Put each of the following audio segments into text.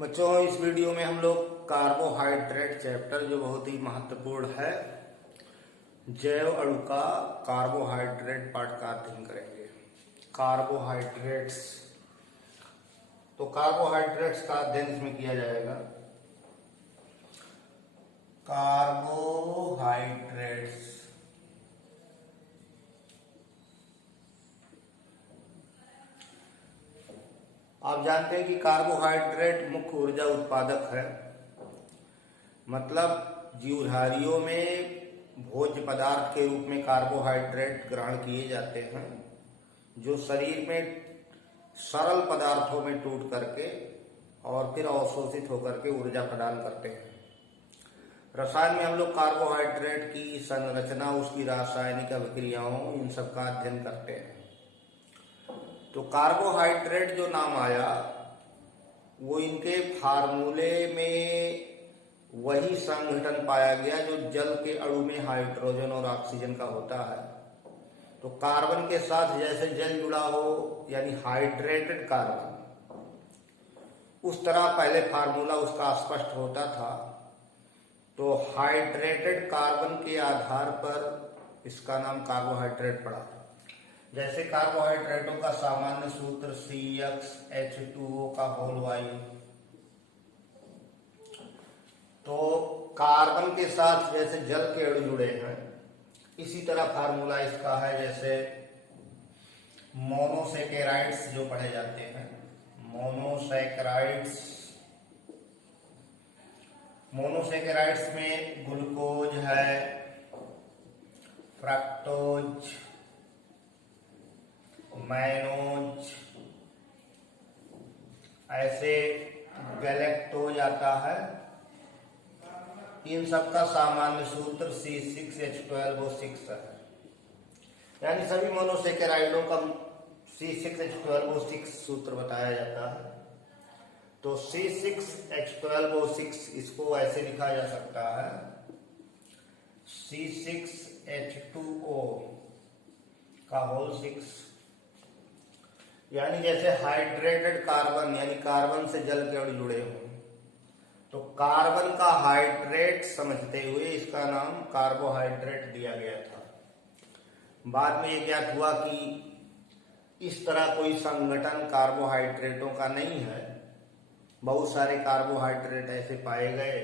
बच्चों, इस वीडियो में हम लोग कार्बोहाइड्रेट चैप्टर जो बहुत ही महत्वपूर्ण है, जैव अणु का कार्बोहाइड्रेट पार्ट का अध्ययन करेंगे। कार्बोहाइड्रेट्स, तो कार्बोहाइड्रेट्स का अध्ययन इसमें किया जाएगा। कार्बोहाइड्रेट्स आप जानते हैं कि कार्बोहाइड्रेट मुख्य ऊर्जा उत्पादक है। मतलब जीवधारियों में भोज्य पदार्थ के रूप में कार्बोहाइड्रेट ग्रहण किए जाते हैं, जो शरीर में सरल पदार्थों में टूट करके और फिर अवशोषित होकर के ऊर्जा प्रदान करते हैं। रसायन में हम लोग कार्बोहाइड्रेट की संरचना, उसकी रासायनिक अभिक्रियाओं, इन सब का अध्ययन करते हैं। तो कार्बोहाइड्रेट जो नाम आया वो इनके फार्मूले में वही संघटन पाया गया जो जल के अणु में हाइड्रोजन और ऑक्सीजन का होता है। तो कार्बन के साथ जैसे जल जुड़ा हो, यानी हाइड्रेटेड कार्बन, उस तरह पहले फार्मूला उसका स्पष्ट होता था। तो हाइड्रेटेड कार्बन के आधार पर इसका नाम कार्बोहाइड्रेट पड़ा। जैसे कार्बोहाइड्रेटों का सामान्य सूत्र CxH2O का होल वायु। तो कार्बन के साथ जैसे जल के अणु जुड़े हैं, इसी तरह फार्मूला इसका है। जैसे मोनोसैकेराइड्स जो पढ़े जाते हैं, मोनोसैकेराइड्स में ग्लूकोज है, फ्रक्टोज, मैनोज, ऐसे गैलेक्टोज आता है। इन सब का सामान्य सूत्र C6H12O6 है। यानी सभी मोनोसैकेराइडों का C6H12O6 सूत्र बताया जाता है। तो C6H12O6 इसको ऐसे लिखा जा सकता है, C6H2O का होल 6। यानी जैसे हाइड्रेटेड कार्बन, यानी कार्बन से जल के अणु जुड़े हों, तो कार्बन का हाइड्रेट समझते हुए इसका नाम कार्बोहाइड्रेट दिया गया था। बाद में ये ज्ञात हुआ कि इस तरह कोई संगठन कार्बोहाइड्रेटों का नहीं है। बहुत सारे कार्बोहाइड्रेट ऐसे पाए गए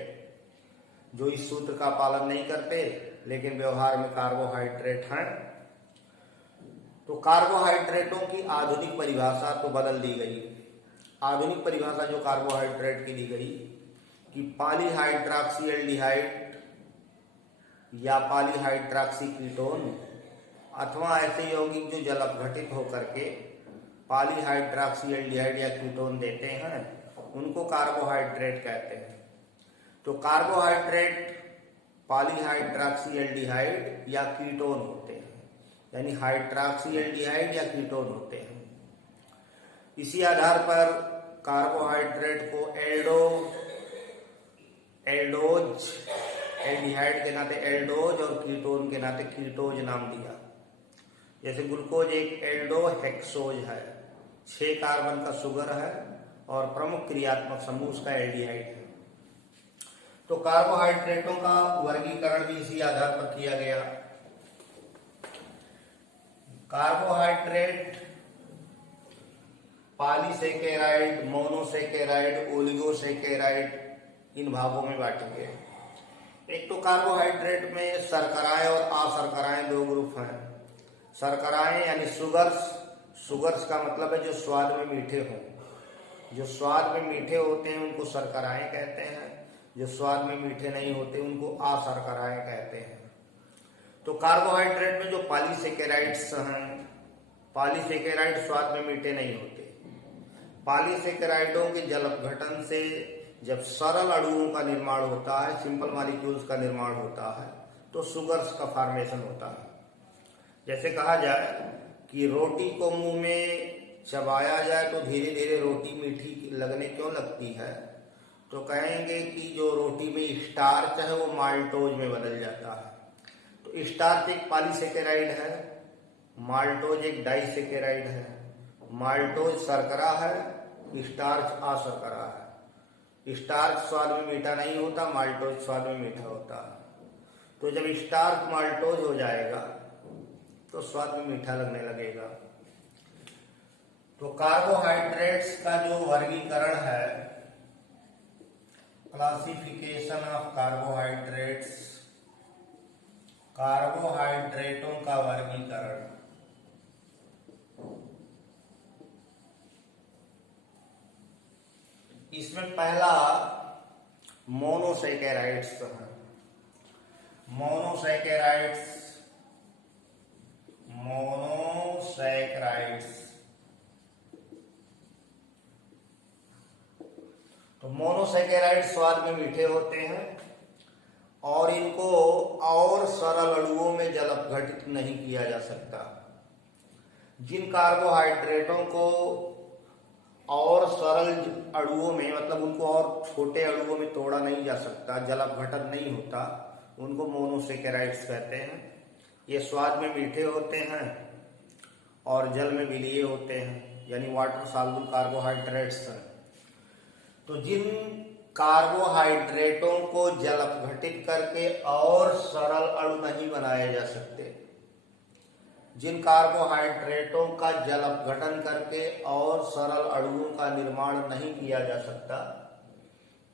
जो इस सूत्र का पालन नहीं करते, लेकिन व्यवहार में कार्बोहाइड्रेट हैं। तो कार्बोहाइड्रेटों की आधुनिक परिभाषा तो बदल दी गई। आधुनिक परिभाषा जो कार्बोहाइड्रेट की दी गई कि पॉलीहाइड्रॉक्सी एल्डिहाइड या पॉलीहाइड्रॉक्सी कीटोन अथवा ऐसे यौगिक जो जल अपघटित होकर के पॉलीहाइड्रॉक्सी एल्डिहाइड या कीटोन देते हैं, उनको कार्बोहाइड्रेट कहते हैं। तो कार्बोहाइड्रेट पॉलीहाइड्रॉक्सी एल्डिहाइड या कीटोन होते हैं, यानी हाइड्रॉक्सी एल्डिहाइड या कीटोन होते हैं। इसी आधार पर कार्बोहाइड्रेट को एल्डोज, एल्डिहाइड के नाते एल्डोज और कीटोन के नाते कीटोज नाम दिया। जैसे ग्लूकोज एक एल्डोहेक्सोज है, 6 कार्बन का शुगर है और प्रमुख क्रियात्मक समूह उसका एल्डिहाइड है। तो कार्बोहाइड्रेटों का वर्गीकरण भी इसी आधार पर किया गया। कार्बोहाइड्रेट पॉलीसैकेराइड, मोनोसैकेराइड, ओलिगोसैकेराइड, इन भागों में बांटेंगे। एक तो कार्बोहाइड्रेट में शर्कराएं और अशर्कराएं दो ग्रुप हैं। शर्कराएं यानी सुगर्स का मतलब है जो स्वाद में मीठे हों। जो स्वाद में मीठे होते हैं उनको शर्कराएं कहते हैं, जो स्वाद में मीठे नहीं होते उनको अशर्कराएं कहते हैं। तो कार्बोहाइड्रेट में जो पॉलीसैकेराइड्स हैं, पॉलीसैकेराइड स्वाद में मीठे नहीं होते। पॉलीसैकेराइडों के जल अपघटन से जब सरल अणुओं का निर्माण होता है, सिंपल मॉलिक्यूल्स का निर्माण होता है, तो सुगर्स का फॉर्मेशन होता है। जैसे कहा जाए कि रोटी को मुंह में चबाया जाए तो धीरे धीरे रोटी मीठी लगने क्यों लगती है, तो कहेंगे कि जो रोटी में स्टार्च है वो माल्टोज में बदल जाता है। तो स्टार्च एक पॉलीसैकेराइड है, माल्टोज एक डाइसैकेराइड है। माल्टोज शर्करा है, स्टार्च अशर्करा है। स्टार्च स्वाद में मीठा नहीं होता, माल्टोज स्वाद में मीठा होता है। तो जब स्टार्च माल्टोज हो जाएगा तो स्वाद में मीठा लगने लगेगा। तो कार्बोहाइड्रेट्स का जो वर्गीकरण है, क्लासिफिकेशन ऑफ कार्बोहाइड्रेट्स, कार्बोहाइड्रेटों का वर्गीकरण, इसमें पहला मोनोसैकेराइड्स है। मोनोसैकेराइड्स, तो मोनोसैकेराइड स्वाद में मीठे होते हैं और इनको और सरल अणुओं में जल अपघटित नहीं किया जा सकता। जिन कार्बोहाइड्रेटों को और सरल अणुओं में, मतलब उनको और छोटे अणुओं में तोड़ा नहीं जा सकता, जल अपघटन नहीं होता, उनको मोनोसैकेराइड्स कहते हैं। ये स्वाद में मीठे होते हैं और जल में विलीय होते हैं, यानी वाटर सॉल्युबल कार्बोहाइड्रेट्स हैं। तो जिन कार्बोहाइड्रेटों को जल अपघटित करके और सरल अणु नहीं बनाए जा सकते, जिन कार्बोहाइड्रेटों का जल अपघटन करके और सरल अणुओं का निर्माण नहीं किया जा सकता,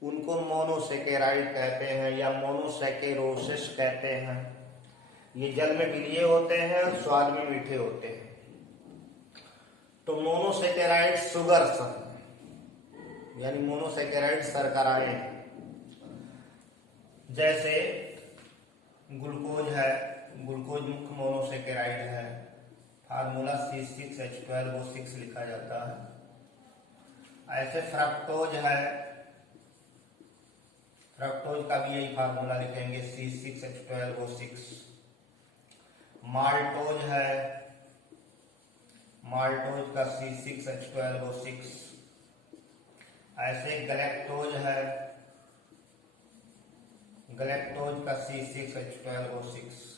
उनको मोनोसैकेराइड कहते हैं या मोनोसैकेरोसिस कहते हैं। ये जल में विलीय होते हैं और स्वाद में मीठे होते हैं। तो मोनोसैकेराइड सुगर्स हैं, यानी मोनोसैकेराइड शर्कराएं हैं। जैसे ग्लूकोज है, ग्लूकोज मुख्य मोनोसैकेराइड है, फार्मूला C6H12O6 लिखा जाता है। ऐसे फ्रक्टोज है, फ्रक्टोज का भी यही फार्मूला लिखेंगे C6H12O6। माल्टोज है, माल्टोज का C6H12O6। ऐसे गैलेक्टोज है, गैलेक्टोज का C6H12O6।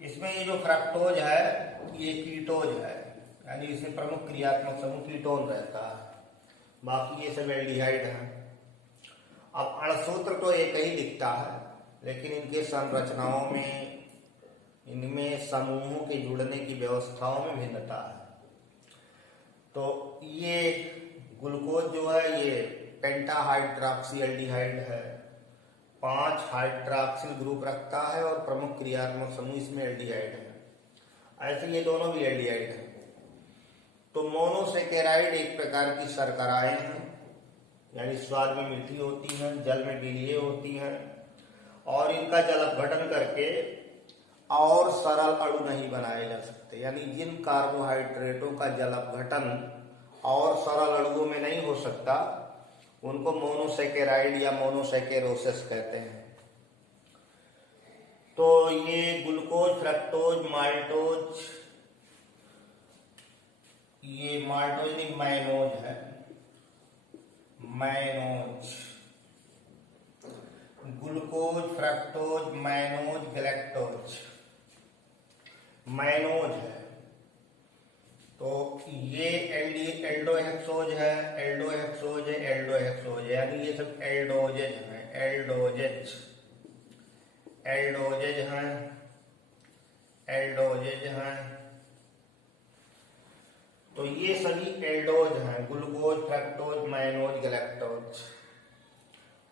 इसमें ये जो फ्रक्टोज है ये कीटोज है, यानी इसमें प्रमुख क्रियात्मक समूह कीटोन रहता है, बाकी ये सब एल्डिहाइड है। अब अणुसूत्र तो एक ही दिखता है, लेकिन इनके संरचनाओं में, इनमें समूहों के जुड़ने की व्यवस्थाओं में भिन्नता है। तो ये ग्लूकोज जो है ये पेंटाहाइड्रॉक्सी एल्डिहाइड है, 5 हाइड्रॉक्सिल ग्रुप रखता है और प्रमुख क्रियात्मक समूह इसमें एल्डिहाइड है। ऐसे ये दोनों भी एल्डिहाइड हैं। तो मोनोसैकेराइड एक प्रकार की शर्कराएं हैं, यानी स्वाद में मीठी होती हैं, जल में विलीय होती हैं और इनका जल अपघटन करके और सरल अणु नहीं बनाए जा सकते। यानी जिन कार्बोहाइड्रेटों का जल अपघटन और सरल अणुओं में नहीं हो सकता, उनको मोनोसैकेराइड या मोनोसैकेरोसिस कहते हैं। तो ये ग्लूकोज, फ्रक्टोज, माल्टोज, ये माल्टोज नहीं मैनोज है, mannose, glucose, fructose, mannose, galactose, mannose है। तो ये एल्डोहेक्सोज है, एल्डोहेक्सोज है, एल्डोहेक्सोज है, यानी ये सब एल्डोजेज हैं, एल्डोजेज, एल्डोजेज हैं, एल्डोजेज हैं। तो ये सभी एल्डोज हैं, ग्लूकोज, फ्रक्टोज, मैनोज, गैलेक्टोज।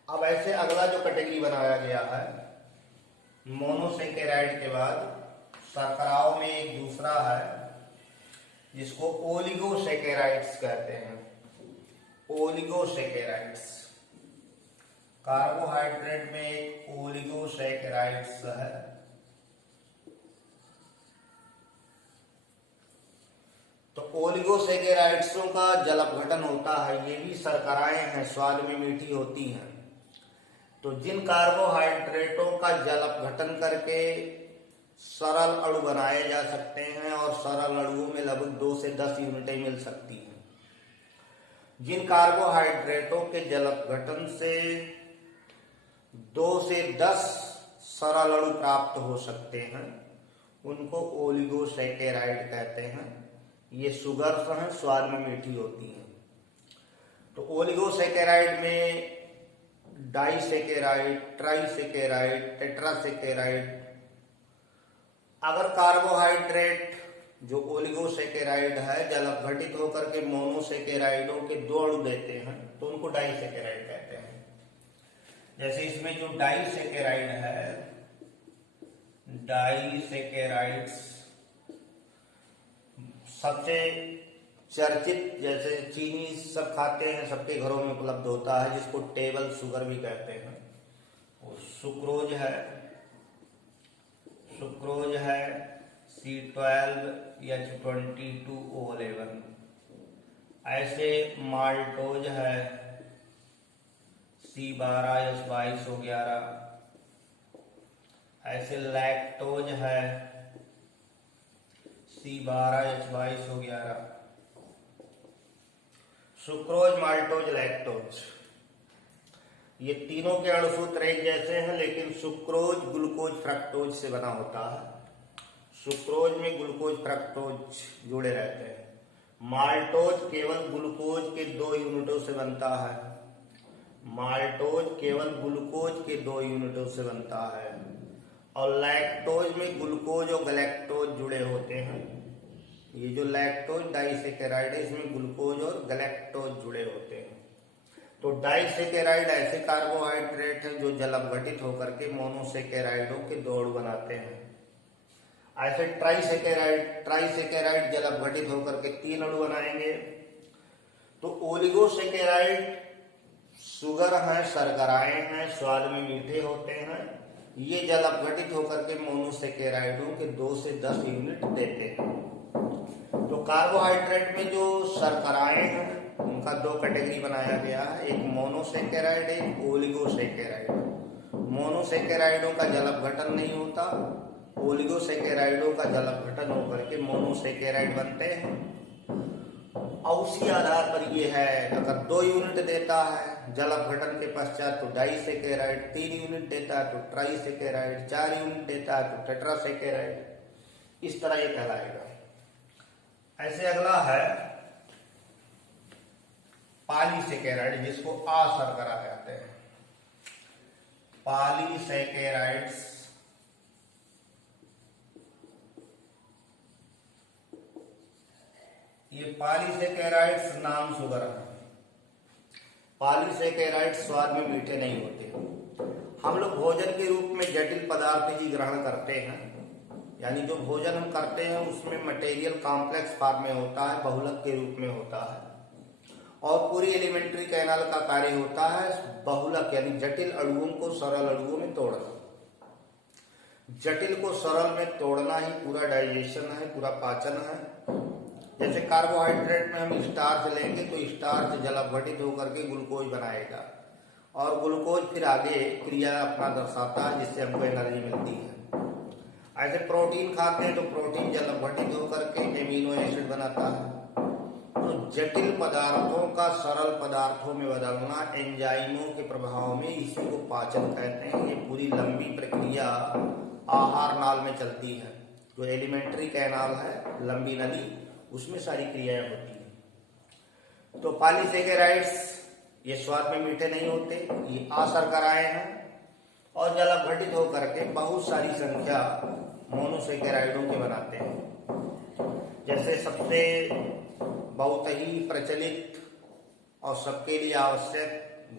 अब ऐसे अगला जो कैटेगरी बनाया गया है मोनोसैकेराइड के बाद, शर्कराओं में एक दूसरा है जिसको ओलिगोसैकेराइड्स कहते हैं। ओलिगोसैकेराइड्स, कार्बोहाइड्रेट में एक ओलिगोसैकेराइड्स है। तो ओलिगोसैकेराइड्सों का जल अपघटन होता है, ये भी शर्कराएं हैं, स्वाद में मीठी होती हैं। तो जिन कार्बोहाइड्रेटों का जल अपघटन करके सरल अणु बनाए जा सकते हैं और सरल अणुओं में लगभग 2 से 10 यूनिटें मिल सकती हैं, जिन कार्बोहाइड्रेटों के जल अपघटन से 2 से 10 सरल अणु प्राप्त हो सकते हैं, उनको ओलिगोसैकेराइड कहते हैं। ये सुगर्स हैं, स्वाद में मीठी होती हैं। तो ओलिगोसैकेराइड में डाइसैकेराइड, ट्राइसैकेराइड, टेट्रासैकेराइड। अगर कार्बोहाइड्रेट जो ओलिगोसैकेराइड है जल अपघटित होकर के मोनोसैकेराइडों के दो अणु देते हैं तो उनको डाइसैकेराइड कहते हैं। जैसे इसमें जो डाइसैकेराइड है, डाइसैकेराइड्स सबसे चर्चित, जैसे चीनी सब खाते हैं, सबके घरों में उपलब्ध होता है, जिसको टेबल शुगर भी कहते हैं। वो सुक्रोज है, सुक्रोज है C12H22O11। ऐसे माल्टोज है C12H22O11। ऐसे लैक्टोज है C12H22O11। सुक्रोज, माल्टोज, लैक्टोज, ये तीनों के अणुसूत्र एक जैसे हैं, लेकिन सुक्रोज ग्लूकोज फ्रक्टोज से बना होता है। सुक्रोज में ग्लूकोज फ्रक्टोज जुड़े रहते हैं। माल्टोज केवल ग्लूकोज के 2 यूनिटों से बनता है। माल्टोज केवल ग्लूकोज के 2 यूनिटों से बनता है। और लैक्टोज में ग्लूकोज और गैलेक्टोज जुड़े होते हैं। ये जो लैक्टोज डाइसैकेराइड है, इसमें ग्लूकोज और गैलेक्टोज जुड़े होते हैं। तो डाइसैकेराइड ऐसे कार्बोहाइड्रेट हैं जो जल अपघटित होकर के मोनोसैकेराइडों के दो अणु बनाते हैं। ऐसे ट्राइसैकेराइड जल अपघटित होकर के 3 अणु बनाएंगे। तो ओलिगोसैकेराइड शुगर है, शर्कराएं हैं, स्वाद में मीठे होते हैं। ये जल अपघटित होकर के मोनोसैकेराइडों के 2 से 10 यूनिट देते हैं। तो कार्बोहाइड्रेट में जो शर्कराएं हैं उनका 2 कैटेगरी बनाया गया है, एक मोनोसैकेराइड, एक ओलिगोसैकेराइड। मोनोसैकेराइडों का जल अपघटन नहीं होता, ओलिगोसैकेराइडों का जल अपघटन होकर के मोनोसैकेराइड बनते हैं। और उसी आधार पर ये है, अगर 2 यूनिट देता है जल अपघटन के पश्चात तो डाइसैकेराइड, 3 यूनिट देता है तो ट्राइसैकेराइड, 4 यूनिट देता है तो टेट्रासैकेराइड, इस तरह ये कहलाएगा। ऐसे अगला है पॉलीसैकेराइड, जिसको अशर्करा कहते हैं। पॉलीसैकेराइड्स ये पॉलीसैकेराइड्स नाम शुगर है। पॉलीसैकेराइड्स स्वाद में मीठे नहीं होते। हम लोग भोजन के रूप में जटिल पदार्थ ही ग्रहण करते हैं, यानी जो भोजन हम करते हैं उसमें मटेरियल कॉम्प्लेक्स फॉर्म में होता है, बहुलक के रूप में होता है। और पूरी एलिमेंट्री कैनाल का कार्य होता है बहुलक यानी जटिल अणुओं को सरल अणुओं में तोड़ना। जटिल को सरल में तोड़ना ही पूरा डाइजेशन है, पूरा पाचन है। जैसे कार्बोहाइड्रेट में हम स्टार्च लेंगे तो स्टार्च जल अपघटित होकर के ग्लूकोज बनाएगा और ग्लूकोज फिर आगे क्रिया अपना दर्शाता है, जिससे हमको एनर्जी मिलती है। ऐसे प्रोटीन खाते हैं तो प्रोटीन जल अपघटित होकर के एमिनो एसिड बनाता है। तो जटिल पदार्थों का सरल पदार्थों में बदलना एंजाइमों के प्रभाव में, इसी को पाचन कहते हैं। ये पूरी लंबी प्रक्रिया आहार नाल में चलती है। जो एलिमेंट्री कैनाल है, लंबी नली, उसमें सारी क्रियाएं होती हैं। तो पॉलीसैकेराइड्स ये स्वाद में मीठे नहीं होते, ये अशर्कराएं हैं और जल अपघटित होकर के बहुत सारी संख्या मोनोसैकेराइडों के बनाते हैं। जैसे सबसे बहुत ही प्रचलित और सबके लिए आवश्यक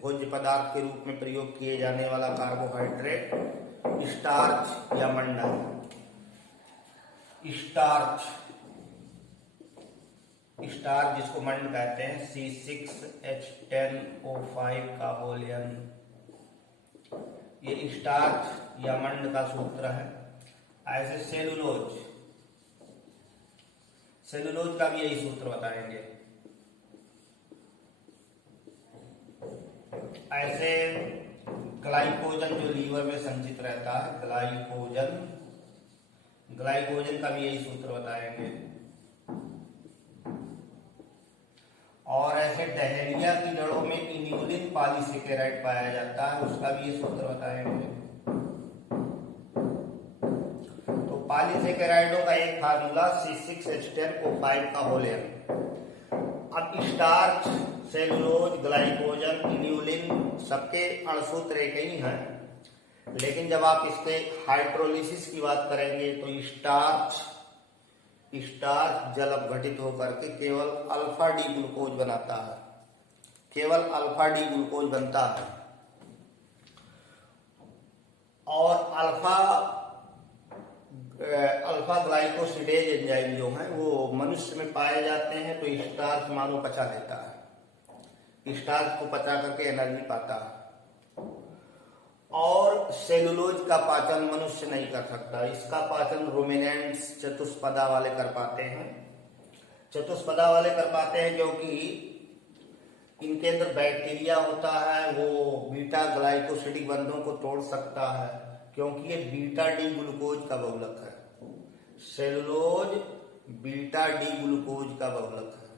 भोज्य पदार्थ के रूप में प्रयोग किए जाने वाला कार्बोहाइड्रेट स्टार्च या मंड है। स्टार्च जिसको मंड कहते हैं, C6H10O5 का होलियन, ये स्टार्च या मंड का सूत्र है। ऐसे सेलुलोज का भी यही सूत्र बताएंगे। ऐसे ग्लाइकोजन जो लीवर में संचित रहता है, ग्लाइकोजन का भी यही सूत्र बताएंगे। और ऐसे डहेलिया की जड़ों में इन्यूलिन पॉलीसैकेराइड पाया जाता है, उसका भी ये सूत्र बताएंगे। तो पॉलीसैकेराइडों का एक फार्मूला C6H10O5 का होलियन। अब स्टार्च सेलुलोज, ग्लाइकोजन, इन्यूलिन सबके अणुसूत्र एक ही हैं, लेकिन जब आप इसके हाइड्रोलिसिस की बात करेंगे तो स्टार्च जल अपघटित होकर के केवल अल्फा डी ग्लूकोज बनाता है, केवल अल्फा डी ग्लूकोज बनता है। और अल्फा ग्लाइकोसिडेज एंजाइम जो हैं वो मनुष्य में पाए जाते हैं, तो स्टार्च मानो पचा लेता है, स्टार्च को पचा करके एनर्जी पाता है। और सेलुलोज का पाचन मनुष्य नहीं कर सकता, इसका पाचन रूमिनेंट्स चतुष्पदा वाले कर पाते हैं, चतुष्पदा वाले कर पाते हैं क्योंकि इनके अंदर बैक्टीरिया होता है, वो बीटा ग्लाइकोसिडिक बंधों को तोड़ सकता है, क्योंकि ये बीटा डी ग्लूकोज का बहुलक है। सेलुलोज बीटा डी ग्लूकोज का बहुलक है।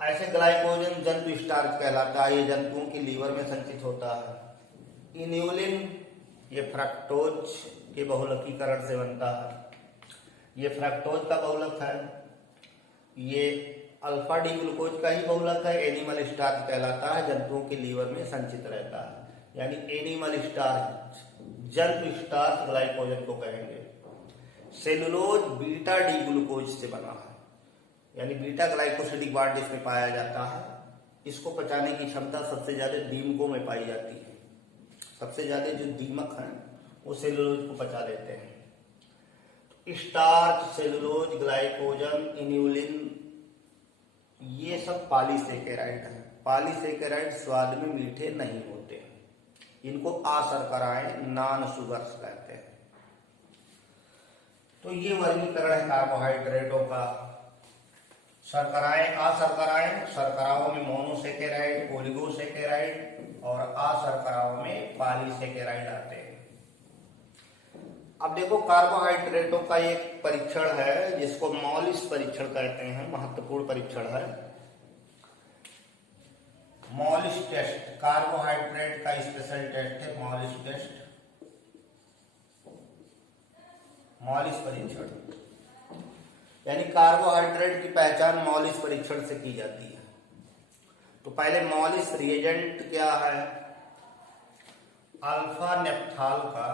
ऐसे ग्लाइकोजन जंतु स्टार्च कहलाता है, ये जंतुओं की लीवर में संचित होता है। इन्यूलिन ये फ्रक्टोज के बहुलकीकरण से बनता है, ये फ्रक्टोज का बहुलक है, ये अल्फा डी ग्लूकोज का ही बहुलक है। एनिमल स्टार्च कहलाता है, जंतुओं के लीवर में संचित रहता है, यानी एनिमल स्टार्च, जंतु स्टार्च ग्लाइकोजन को कहेंगे। सेलुलोज बीटा डी ग्लूकोज से बना है, यानी बीटा ग्लाइकोसिडिक बॉन्ड इसमें पाया जाता है। इसको पचाने की क्षमता सबसे ज्यादा दीमकों में पाई जाती है, सबसे ज्यादा जो दीमक हैं वो सेलुलोज को पचा लेते हैं। तो स्टार्च, सेलुलोज, ग्लाइकोजन, इन्यूलिन ये सब पॉलीसेकेराइड हैं। पॉलीसेकेराइड स्वाद में मीठे नहीं होते, इनको अशर्कराएं, नॉन शुगर्स कहते हैं। तो ये वर्गीकरण है कार्बोहाइड्रेटों का। शर्कराएं, अशर्कराएं, शर्कराओं में मोनोसेकेराइड, ओलिगोसेकेराइड और अशर्कराओं में पॉलीसेकेराइड आते हैं। अब देखो कार्बोहाइड्रेटों का एक परीक्षण है जिसको मॉलिस परीक्षण कहते हैं, महत्वपूर्ण परीक्षण है मॉलिस टेस्ट। कार्बोहाइड्रेट का स्पेशल टेस्ट है मॉलिस टेस्ट, मॉलिस परीक्षण, यानी कार्बोहाइड्रेट की पहचान मॉलिस परीक्षण से की जाती है। तो पहले मॉलिस रिएजेंट क्या है? अल्फा नेप्थाल का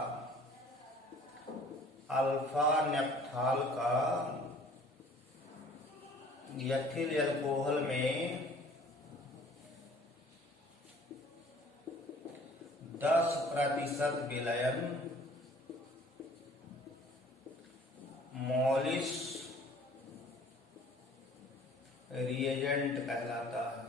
एथिल अल्कोहल में 10% विलयन मॉलिस रिएजेंट कहलाता है।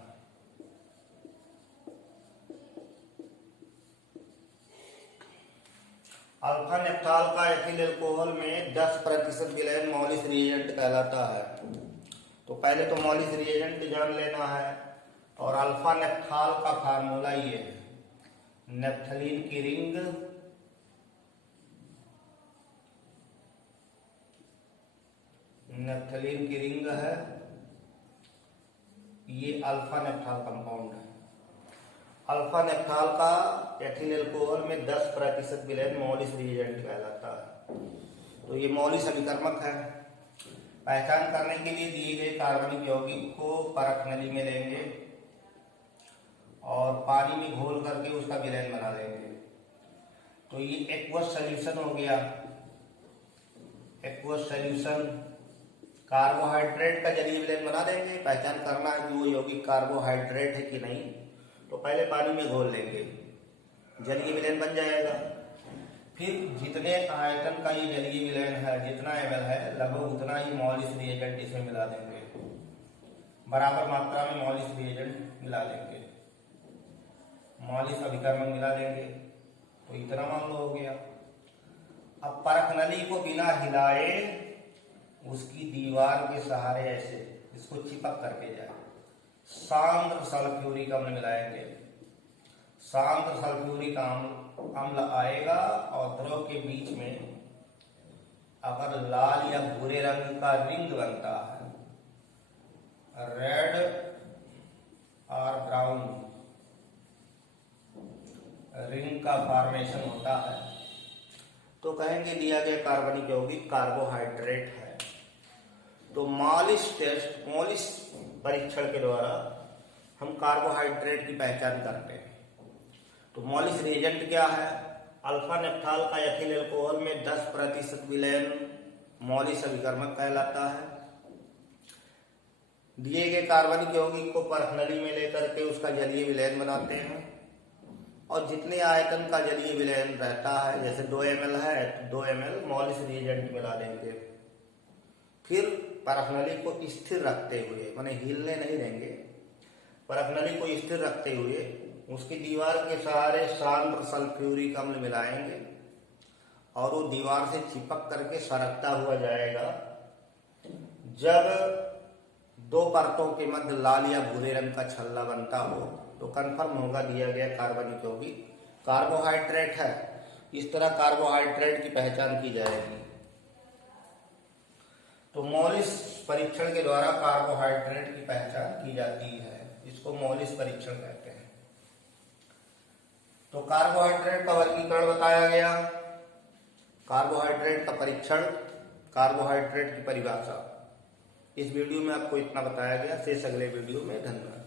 अल्फा नेप्थाल का एथिल अल्कोहल में 10% विलयन मॉलिस रिएजेंट कहलाता है। तो पहले तो मॉलिस रिएजेंट जान लेना है, और अल्फा नेप्थाल का फार्मूला ये है, नेप्थलीन की रिंग है, ये अल्फा नेप्थाल कंपाउंड है। अल्फा नेप्थाल का एथिल अल्कोहल में 10% विलयन मॉलिस रिएजेंट कहलाता है। तो ये मॉलिस अभिकर्मक है। पहचान करने के लिए दिए गए कार्बनिक यौगिक को परख नली में लेंगे और पानी में घोल करके उसका विलयन बना लेंगे। तो ये एक्वस सॉल्यूशन हो गया। एक्वस सॉल्यूशन कार्बोहाइड्रेट का जलीय विलयन बना देंगे। पहचान करना है कि वो यौगिक कार्बोहाइड्रेट है कि नहीं, तो पहले पानी में घोल लेंगे, जलीय विलयन बन जाएगा। फिर जितने आयतन का ये जलीय विलयन है, जितना ml है, लगभग उतना ही मॉलिस रिएजेंट इसमें मिला देंगे, बराबर मात्रा में मॉलिस रिएजेंट मिला देंगे, मॉलिस अभिकर्मक मिला देंगे। तो इतना मान लो हो गया। अब परख नली को बिना हिलाए उसकी दीवार के सहारे ऐसे इसको चिपक करके जाए, सांद्र सल्फ्यूरिक अम्ल मिलाएंगे। सांद्र सल्फ्यूरिक अम्ल आएगा और द्रव के बीच में अगर लाल या भूरे रंग का रिंग बनता है, रेड और ब्राउन रिंग का फॉर्मेशन होता है, तो कहेंगे दिया गया कार्बनिक यौगिक कार्बोहाइड्रेट है। तो मॉलिस टेस्ट, मॉलिस परीक्षण के द्वारा हम कार्बोहाइड्रेट की पहचान करते हैं। तो मॉलिस रिएजेंट क्या है? अल्फा नेप्थाल का एथिल अल्कोहल में 10% विलयन मॉलिस अभिकर्मक कहलाता है। दिए गए कार्बनिक यौगिक को परखनली में लेकर के उसका जलीय विलयन बनाते हैं और जितने आयतन का जलीय विलयन रहता है, जैसे 2 ml है तो 2 ml मॉलिस रिएजेंट मिला देंगे। फिर परखनली को स्थिर रखते हुए, माने हिलने नहीं देंगे, परखनली को स्थिर रखते हुए उसकी दीवार के सहारे सांद्र सल्फ्यूरिक अम्ल मिलाएंगे और वो दीवार से चिपक करके सरकता हुआ जाएगा। जब 2 परतों के मध्य लाल या भूरे रंग का छल्ला बनता हो तो कंफर्म होगा दिया गया कार्बनिक यौगिक कार्बोहाइड्रेट है। इस तरह कार्बोहाइड्रेट की पहचान की जाएगी। तो मॉलिस परीक्षण के द्वारा कार्बोहाइड्रेट की पहचान की जाती है, इसको मॉलिस परीक्षण कहते हैं। तो कार्बोहाइड्रेट का वर्गीकरण बताया गया, कार्बोहाइड्रेट का परीक्षण, कार्बोहाइड्रेट की परिभाषा। इस वीडियो में आपको इतना बताया गया, शेष अगले वीडियो में। धन्यवाद।